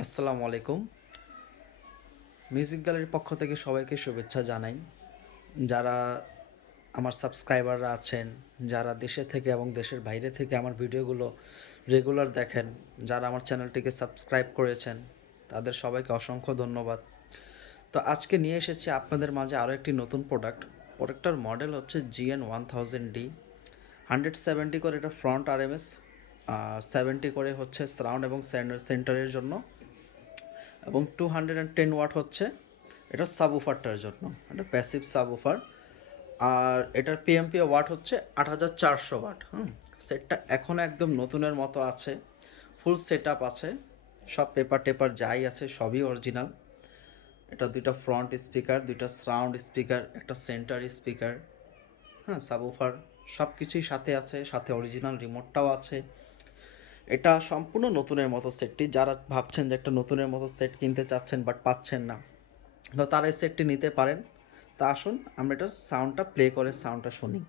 আসসালামু আলাইকুম। মিউজিক গ্যালারির পক্ষ থেকে সবাইকে শুভেচ্ছা জানাই। যারা আমার সাবস্ক্রাইবাররা আছেন, যারা দেশে থেকে এবং দেশের বাইরে থেকে আমার ভিডিওগুলো রেগুলার দেখেন, যারা আমার চ্যানেলটিকে সাবস্ক্রাইব করেছেন, তাদের সবাইকে অসংখ্য ধন্যবাদ। তো আজকে নিয়ে এসেছি আপনাদের মাঝে আরও একটি নতুন প্রোডাক্টটার মডেল হচ্ছে GN1000D। 170 করে এটা ফ্রন্ট RMS, 70 করে হচ্ছে সারাউন্ড এবং সেন্টারের জন্য, এবং 210 ওয়াট হচ্ছে এটা সাবউফারটার জন্য। এটা প্যাসিভ সাবউফার। আর এটার পিএমপিএ ওয়াট হচ্ছে 8400 ওয়াট। সেটটা এখনও একদম নতুনের মতো আছে, ফুল সেট আপ আছে, সব পেপার টেপার যাই আছে সবই অরিজিনাল। এটা দুইটা ফ্রন্ট স্পিকার, দুইটা সারাউন্ড স্পিকার, একটা সেন্টার স্পিকার, সাবউফার, সব কিছুই সাথে আছে, সাথে অরিজিনাল রিমোটটাও আছে। এটা সম্পূর্ণ নতুনের মতো সেটটি। যারা ভাবছেন যে একটা নতুনের মতো সেট কিনতে চাচ্ছেন বাট পাচ্ছেন না, তো তারা এই সেটটি নিতে পারেন। তা আসুন আমরা এটার সাউন্ডটা প্লে করে সাউন্ডটা শুনি।